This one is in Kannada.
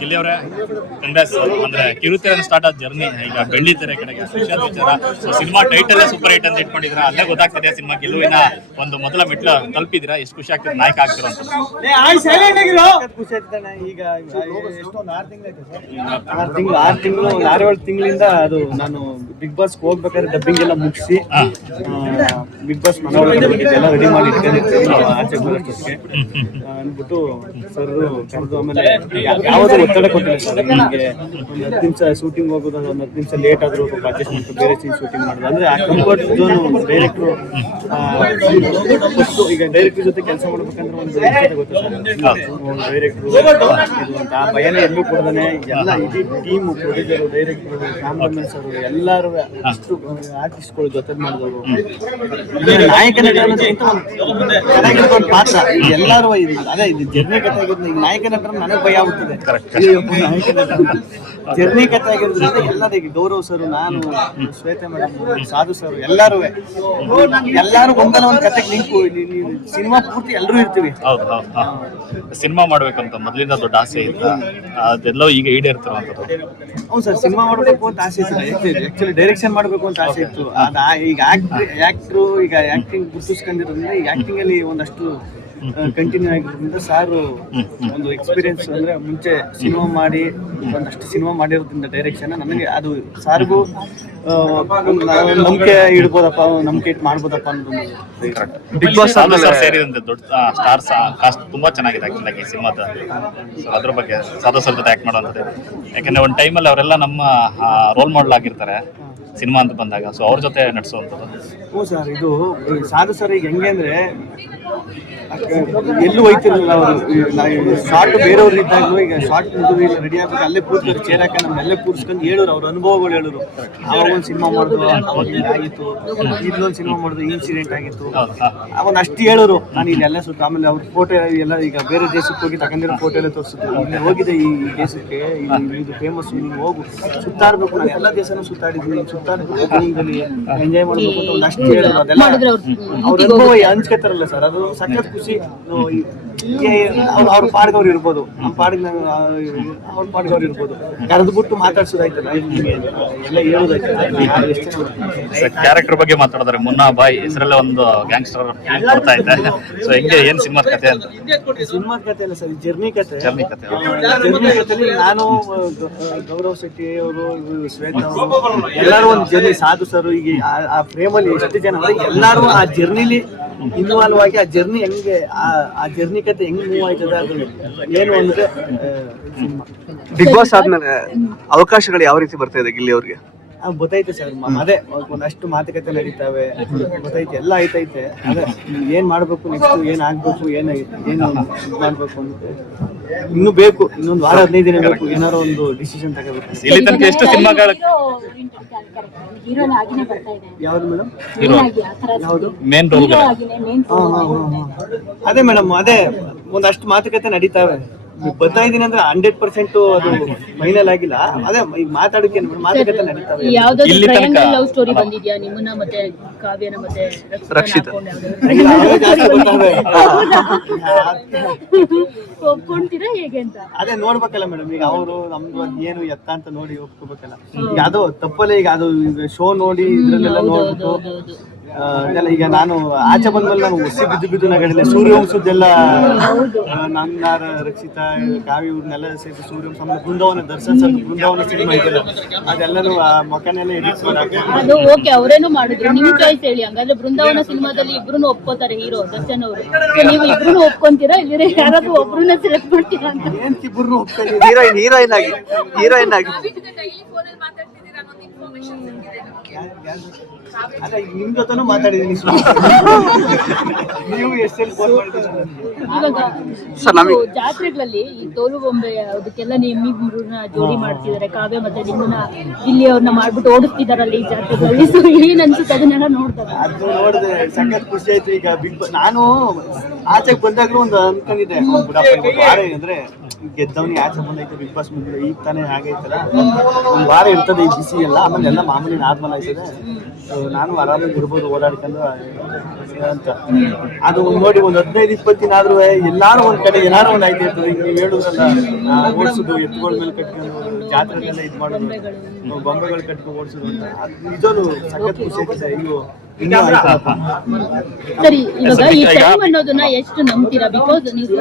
ಗಿಲ್ಲಿ ಅವರೇ ಕಂಗ್ರೆಸ್ ಅಂದ್ರೆ ಕಿರುತೆರೆ ಸ್ಟಾರ್ಟ್ ಆದ ಜರ್ನಿ ಈಗ ಬೆಳ್ಳಿ ತೆರೆ ಕಡೆಗೆ ವಿಚಾರ. ಸೊ ಸಿನಿಮಾ ಟೈಟಲ್ ಸೂಪರ್ ಹಿಟ್ ಅಂತ ಇಟ್ಕೊಂಡಿದ್ರ ಅಲ್ಲೇ ಗೊತ್ತಾಗ್ತಿದೆ ಸಿನಿಮಾ ಗೆಲುವಿನ ಒಂದು ಮೊದಲ ಮೆಟ್ಲು ತಲುಪಿದಿರಾ ಎಷ್ಟು ಖುಷಿ ಆಗ್ತದೆ ನಾಯಕ ಆಗ್ತಿರೋ ಅಂತ. ಖುಷಿ ಆಗ್ತಾನೆ ಈಗ ಆರು ತಿಂಗಳು ಆರು ತಿಂಗಳು ಆರು ತಿಂಗಳು ಆರೇಳು ತಿಂಗಳಿಂದ ಅದು ನಾನು ಬಿಗ್ ಬಾಸ್ ಹೋಗ್ಬೇಕಾದ್ರೆ ಡಬ್ಬಿಂಗ್ ಎಲ್ಲ ಮುಗಿಸಿ ಬಿಗ್ ಬಾಸ್ ಎಲ್ಲ ರೆಡಿ ಮಾಡಿ ಇಟ್ಕೊಂಡಿರ್ತೀವಿ ನಾವು ಆಚೆ ಬರೋಷ್ಟೊತ್ತಿಗೆ. ಅಂದ್ಬಿಟ್ಟು ಸರ್ ಕರೆದು ಆಮೇಲೆ ಯಾವುದೇ ಒತ್ತಡ ಕೊಟ್ಟಿಲ್ಲ ಸರ್. ನಿಮಗೆ ಒಂದು ಹತ್ತು ನಿಮಿಷ ಶೂಟಿಂಗ್ ಹೋಗೋದು ಒಂದು ಹತ್ತು ನಿಮಿಷ ಲೇಟ್ ಆದರೂ ಅಡ್ಜಸ್ಟ್ ಮಾಡ್ಕೊಂಡು ಬೇರೆ ಸೀನ್ ಶೂಟಿಂಗ್ ಮಾಡೋದು. ಅಂದರೆ ಆ ಕಂಫರ್ಟ್ ಝೋನು ಡೈರೆಕ್ಟ್ರು ಈಗ ಡೈರೆಕ್ಟರ್ ಜೊತೆ ಕೆಲಸ ಮಾಡ್ಬೇಕಂದ್ರೆ ಒಂದು ಗೊತ್ತಿಲ್ಲ ಗೊತ್ತಾ ಸರ್? ಡೈರೆಕ್ಟ್ರು ಇದು ಅಂತ. ಆ ಭಯನೇ ಎಲ್ಲೂ ಕೊಡ್ದಾನೆ. ಎಲ್ಲ ಇಡೀ ಟೀಮ್ ಪ್ರೊಡ್ಯೂಸರು ಡೈರೆಕ್ಟ್ರು ಕ್ಯಾಮ್ರಾಮನ್ಸ್ ಅವರು ಎಲ್ಲರೂ ಅಷ್ಟು ಆರ್ಟಿಸ್ಟ್ಗಳು ಜೊತೆ ಮಾಡಿದವರು. ನಾಯಕನ ಚೆನ್ನಾಗಿರೋ ಒಂದು ಪಾತ್ರ. ಎಲ್ಲರೂ ಇದು ಅದೇ ಇದು ಜರ್ನಿ ಕಥೆ ಈಗ ನಾಯಕನ ಹತ್ರ ನನಗೆ ಭಯ ಆಗುತ್ತದೆ ಜರ್ನಿ ಕಥೆ ಆಗಿರೋದ್ರಿಂದ ಎಲ್ಲರೂ ಈಗ ಗೌರವ್ ಸರ್ ನಾನು ಶ್ವೇತಾ ಮೇಡಮ್ ಸಾಧು ಸರ್ ಎಲ್ಲರೂ. ಎಲ್ಲರೂ ಒಂದಲ್ಲ ಒಂದು ಕತೆಗೆ ಲಿಂಕು ಸಿನಿಮಾ ಪೂರ್ತಿ ಎಲ್ಲರೂ ಇರ್ತೀವಿ. ಹೌದು ಹೌದು ಸಿನಿಮಾ ಮಾಡ್ಬೇಕಂತ ಮೊದಲಿಂದ ದೊಡ್ಡ ಆಸೆ ಇತ್ತು ಅದೆಲ್ಲೋ ಈಗ ಈಡೇರ್ತಿರುವಂಥದ್ದು. ಹೌದು ಸರ್ ಸಿನಿಮಾ ಮಾಡಬೇಕು ಅಂತ ಆಸೆ ಇತ್ತು. ಆಕ್ಚುಲಿ ಡೈರೆಕ್ಷನ್ ಮಾಡಬೇಕು ಅಂತ ಆಸೆ ಇತ್ತು. ಈಗ ಈಗ ಆಕ್ಟ್ರು ಈಗ ಆಕ್ಟಿಂಗ್ ಗುರುತಿಸ್ಕೊಂಡಿರೋದ್ರಿಂದ ಈಗ ಆಕ್ಟಿಂಗ್ ಅಲ್ಲಿ ಒಂದಷ್ಟು ಕಂಟಿನ್ಯೂ ಆಗಿರೋದ್ರಿಂದ ಸಾರು ಒಂದು ಎಕ್ಸ್ಪೀರಿಯನ್ಸ್ ಅಂದ್ರೆ ಮುಂಚೆ ಸಿನಿಮಾ ಮಾಡಿ ಒಂದಷ್ಟು ಸಿನಿಮಾ ಮಾಡಿರೋದ್ರಿಂದ ಡೈರೆಕ್ಷನ್ ನನಗೆ ಅದು ಸಾರ್ಗೂ ನಂಬಿಕೆ ಇಡ್ಬೋದಪ್ಪ ನಂಬಿಕೆ ಇಟ್ಟು ಮಾಡ್ಬೋದಪ್ಪ ಅನ್ನೋದು ಬಿಗ್ ಬಾಸ್ ಸರ್ ಸೇರಿದಂತೆ ದೊಡ್ಡ ಸ್ಟಾರ್ಸ್ ಕಾಸ್ಟ್ ತುಂಬಾ ಚೆನ್ನಾಗಿದೆ ಆಕ್ಚುಲಾಗಿ ಈ ಸಿನಿಮಾದ. ಸೊ ಅದ್ರ ಬಗ್ಗೆ ಸಾಧು ಸರ್ ಜೊತೆ ಆಕ್ಟ್ ಮಾಡುವಂಥದ್ದು. ಯಾಕಂದ್ರೆ ಒಂದು ಟೈಮಲ್ಲಿ ಅವರೆಲ್ಲ ನಮ್ಮ ರೋಲ್ ಮಾಡಲ್ ಆಗಿರ್ತಾರೆ. ಸಿನಿಮಾ ಅಂತ ಬಂದಾಗ ಸೊ ಅವ್ರ ಜೊತೆ ನಡೆಸುವಂಥದ್ದು. ಹ್ಞೂ ಸರ್ ಇದು ಸಾಧು ಸರ್ ಈಗ ಹೆಂಗೆ ಅಂದರೆ ಎಲ್ಲೂ ಹೋಯ್ತಿರಲಿಲ್ಲ ಅವರು? ಶಾರ್ಟ್ ಬೇರೆಯವ್ರು ಇದ್ದಾಗಲೂ ಈಗ ಶಾರ್ಟ್ ಮುಗಿದು ರೆಡಿ ಆಗ್ಬೇಕು ಅಲ್ಲೇ ಕೂತ್ಕೊಂಡು ಚೇರ್ ಹಾಕಿ ನಮ್ಮಲ್ಲೇ ಕೂರಿಸ್ಕೊಂಡು ಹೇಳೋರು ಅವ್ರ ಅನುಭವಗಳು ಹೇಳೋರು. ಅವಾಗ ಒಂದು ಸಿನಿಮಾ ಮಾಡಿದ್ರು ಅವಾಗ ಆಗಿತ್ತು ಇಲ್ಲೊಂದು ಸಿನಿಮಾ ಮಾಡಿದ್ರು ಇನ್ಸಿಡೆಂಟ್ ಆಗಿತ್ತು. ಅವನ್ನ. ಅವನ್ ಅಷ್ಟು ಹೇಳೋರು. ನಾನು ಇಲ್ಲೆಲ್ಲ ಸುತ್ತ ಆಮೇಲೆ ಅವ್ರ ಫೋಟೋ ಎಲ್ಲ ಈಗ ಬೇರೆ ದೇಶಕ್ಕೆ ಹೋಗಿ ತಗೊಂಡಿರೋ ಫೋಟೋ ಎಲ್ಲ ತೋರಿಸಿದ್ರು. ಇಲ್ಲಿ ಹೋಗಿದೆ ಈ ದೇಶಕ್ಕೆ ಇಲ್ಲಿ ಇದು ಫೇಮಸ್ ನೀನು ಹೋಗು. ಸುತ್ತಾಡ್ಬೇಕು ನಾನು ಎಲ್ಲ ದೇಶನೂ ಸುತ್ತಾಡಿದ್ದೀನಿ ಎಂಜಾಯ್ ಮಾಡಬೇಕು ಅಂತ ಒಂದಷ್ಟು ಅದೆಲ್ಲ ಅವ್ರ. ಅನುಭವ ಹಂಚ್ಕೊತಾರಲ್ಲ ಸರ್ ಅದು ಸಖತ್ ಖುಷಿ ಅವ್ರು ಅವ್ರ ಪಾಡ್ಗವ್ರು ಇರ್ಬೋದು. ನಮ್ಮ ಪಾಡಿಗೆ ನಾವು ಅವ್ರ ಪಾಡ್ಗವ್ರು ಇರ್ಬೋದು. ಕರೆದ್ಬಿಟ್ಟು ಮಾತಾಡ್ಸೋದಾಯ್ತಲ್ಲ ಹಿಂಗೆ ಎಲ್ಲ ಹೇಳೋದಾಯ್ತಲ್ಲ. ಕ್ಯಾರೆಕ್ಟರ್ ಬಗ್ಗೆ ಮಾತಾಡಿದ್ರೆ ಮುನ್ನಾ ಬಾಯ್ ಹೆಸರಲ್ಲೇ ಒಂದು ಗ್ಯಾಂಗ್ಸ್ಟರ್ ಕೊಡ್ತಾ ಇದ್ದೆ. ಸೊ ಹೆಂಗೆ ಏನ್ ಸಿನಿಮಾ ಕತೆ ಅಂತ? ಸಿನಿಮಾ ಕತೆ ಅಲ್ಲ ಸರ್ ಜರ್ನಿ ಕತೆ. ಜರ್ನಿ ಕತೆ ಜರ್ನಿ ಕತೆ ನಾನು ಗೌರವ್ ಶೆಟ್ಟಿ ಅವರು ಶ್ವೇತಾ ಅವರು ಎಲ್ಲರೂ ಒಂದು ಜರ್ನಿ ಸಾಧು ಸರ್ ಈಗ ಆ- ಫ್ರೇಮ್ ಪ್ರೇಮಲ್ಲಿ ಎಷ್ಟು ಜನ ಎಲ್ಲರೂ ಆ ಜರ್ನಿಲಿ ಇನ್ವಾಲ್ವ್ ಆಗಿ ಆ ಜರ್ನಿ ಹೆಂಗೆ ಆ ಆ ಜರ್ನಿ ಕತೆ ಹೆಂಗ್ ಮೂವ್ ಆಯ್ತದೆ ಅದು ಏನು ಅಂದ್ರೆ ಬಿಗ್ ಬಾಸ್ ಆದ್ಮೇಲೆ ಅವಕಾಶಗಳು ಯಾವ ರೀತಿ ಬರ್ತಾ ಇದೆ ಗಿಲ್ಲಿ ಅವ್ರಿಗೆ? ಗೊತ್ತೈತೆ ಸರ್. ಅದೇ ಒಂದಷ್ಟು ಮಾತುಕತೆ ನಡೀತಾವೆ. ಗೊತ್ತೈತೆ ಎಲ್ಲ ಐತೈತೆ ಅದೇ ಏನ್ ಮಾಡ್ಬೇಕು ನೆಕ್ಸ್ಟ್ ಏನ್ ಆಗ್ಬೇಕು? ಏನ್ ಏನು ಇದ್ ಮಾಡ್ಬೇಕು ಅಂತ ಇನ್ನು ಬೇಕು ಇನ್ನೊಂದು ವಾರ ಹದಿನೈದು ದಿನ ಬೇಕು ಏನಾರ ಒಂದು ಡಿಸಿಷನ್ ತಗೋಬೇಕು. ಇಲ್ಲಿ ತನಕ ಎಷ್ಟು ಸಿನಿಮಾಗಳ ಹೀರೋನ ಆಗಿನೇ ಬರ್ತಾ ಇದೆ. ಯಾವ್ದು ಮೇಡಮ್? ಹೀರೋ. ಆಗಿ ಆ ಥರ ಯಾವುದು? ಮೇನ್ ರೋಲ್ ಹೀರೋ ಆಗಿನೇ ಮೇನ್ ಅದೇ ಮೇಡಮ್ ಅದೇ ಒಂದಷ್ಟು ಮಾತುಕತೆ ನಡೀತಾವೆ. ಬರ್ತಾ ಇದೀನಿ ಅಂದ್ರೆ ಹಂಡ್ರೆಡ್ ಪರ್ಸೆಂಟ್ ಅದು ಫೈನಲ್ ಆಗಿಲ್ಲ. ಅದೇ ಈಗ ಮಾತಾಡಕ್ಕೆ ಮಾತುಕತೆ ನಡೀತಾವೆ ಯಾವ್ದಾದ್ರು ಇಲ್ಲಿ ತನಕ- ಟ್ರಯಾಂಗಲ್ ಲವ್ ಸ್ಟೋರಿ ಬಂದಿದ್ಯಾ? ನಿಮ್ಮನ್ನ ಮತ್ತೆ ಕಾವ್ಯನ ಮತ್ತೆ ರಕ್ಷಿತ. ಒಪ್ಕೊಂತೀರಾ ಹೇಗೆ ಅಂತ? ಅದೇ ನೋಡ್ಬೇಕಲ್ಲ ಮೇಡಮ್ ಈಗ ಅವರು ನಮ್ದು ಅದ್ ಏನು ಎತ್ತ ಅಂತ ನೋಡಿ ಒಪ್ಕೋಬೇಕಲ್ಲ. ಈಗ ಅದು ತಪ್ಪಲ್ಲೇ ಈಗ ಅದು ಶೋ ನೋಡಿ ಇದ್ರಲ್ಲೆಲ್ಲ ನೋಡ್ಬಿಟ್ಟು ಇದೆಲ್ಲ ಈಗ ನಾನು ಆಚೆ ಬಂದ್ಮೇಲೆ ನಾನು ಹುಸಿ ಬಿದ್ದು ಬಿದ್ದು ನಗಡಿಲ್ಲ ಸೂರ್ಯವಂಶದ್ದೆಲ್ಲ ನನ್ನ ರಕ್ಷಿತಾ ಕಾವಿ ಇವ್ರನ್ನೆಲ್ಲ ಸೇರಿ ಸೂರ್ಯವಂಶ ಆಮೇಲೆ ಬೃಂದಾವನ ದರ್ಶನ ಸರ್ ಬೃಂದಾವನ ಸಿನಿಮಾ ಇದೆಲ್ಲ. ಅದೆಲ್ಲನೂ ಆ ಮೊಕನೆಲ್ಲ ಎಡಿಟ್ ಅದು ಓಕೆ ಅವರೇನು ಮಾಡಿದ್ರು. ನಿಮ್ ಚಾಯ್ಸ್ ಹೇಳಿ. ಹಂಗಾದ್ರೆ ಬೃಂದಾವನ ಸಿನಿಮಾದಲ್ಲಿ ಇಬ್ರು ಒಪ್ಕೋತಾರೆ ಹೀರೋ ದರ್ಶನ್ ಅವರು. ನೀವು ಇಬ್ರು ಒಪ್ಕೊಂತೀರಾ? ಇಲ್ಲಿ ಯಾರಾದ್ರೂ ಒಬ್ರನ್ನ ಸೆಲೆಕ್ಟ್ ಮಾಡ್ತೀರಾ ಅಂತ? ಹೀರೋಯಿನ್ ಹೀರೋಯಿನ್ ಆಗಿ ಹೀರೋಯಿನ್ ಆಗಿ. ಅಲ್ಲ ನಿಮ್ ಜೊತೆನೂ ಮಾತಾಡಿದೀನಿ ನೀವು ಎಷ್ಟೇ ಫೋನ್ ಸರ್ ನಮಗೆ ಇದು ಜಾತ್ರೆಗಳಲ್ಲಿ ಈ ತೋಲು ಬೊಂಬೆ ಅದಕ್ಕೆಲ್ಲ ಗುರುನ ಜೋಡಿ ಮಾಡ್ತಿದ್ದಾರೆ ಕಾವ್ಯ ಮತ್ತೆ ನಿಮ್ಮನ್ನ ಇಲ್ಲಿ ಅವ್ರನ್ನ ಮಾಡ್ಬಿಟ್ಟು ಓಡಿಸ್ತಿದಾರಲ್ಲ ಈ ಜಾತ್ರೆಗಳಲ್ಲಿ. ಸೊ ಏನ್ ಅನ್ಸುತ್ತೆ ಅದನ್ನೆಲ್ಲ ನೋಡ್ತಾರೆ ಅದು ನೋಡಿದೆ ಸಖತ್ ಖುಷಿ ಆಯ್ತು. ಈಗ ಬಿಗ್ ನಾನು ಆಚೆಗೆ ಬಂದಾಗ್ಲೂ ಒಂದು ಅನ್ಕೊಂಡಿದ್ದೆ ಬಿಡಪ್ಪ ವಾರ ಅಂದ್ರೆ ಗೆದ್ದವನಿ ಆಚೆ ಬಂದೈತೆ ಬಿಗ್ ಬಾಸ್ ಮುಂದೆ ಈಗ ತಾನೇ ಆಗೈತಲ್ಲ ಒಂದು ವಾರ ಇರ್ತದೆ ಈ ಬಿಸಿ ಎಲ್ಲ ಆಮೇಲೆ ಎಲ್ಲ ಮಾಮೂಲಿ ನಾರ್ಮಲ್ ಆಯ್ತದೆ. ನಾನು ಆರಾಮಾಗಿ ಇರ್ಬೋದು ಓಡಾಡ್ಕೊಂಡು ಅಂತ. ಅದು ಒಂದ್ ನೋಡಿ ಒಂದ್ ಹದಿನೈದು ಇಪ್ಪತ್ತು ಆದ್ರೂ ಎಲ್ಲಾರು ಒಂದ್ ಕಡೆ ಏನಾರು ಒಂದ್ ಆಯ್ತು ಇರ್ತದೆ. ಈಗ ನೀವು ಹೇಳುದಲ್ಲ ಓಡ್ಸುದು ಎತ್ತುಗಳ ಮೇಲೆ ಕಟ್ಕೊಂಡು ಜಾತ್ರೆಲ್ಲ ಇದು ಮಾಡೋದು ಬೊಂಬೆಗಳು ಕಟ್ಕೊಂಡು ಓಡಿಸುದು ಅಂತ. ನಿಜವೂ ಸಖತ್ ಖುಷಿ ಆಗ್ತದೆ. ಇವು ಸರಿ, ಇವಾಗ ಈ ಟೈಮ್ ಅನ್ನೋದನ್ನ ಎಷ್ಟು ನಂಬ್ತೀರಾ? ಬಿಕಾಸ್ ನೀವು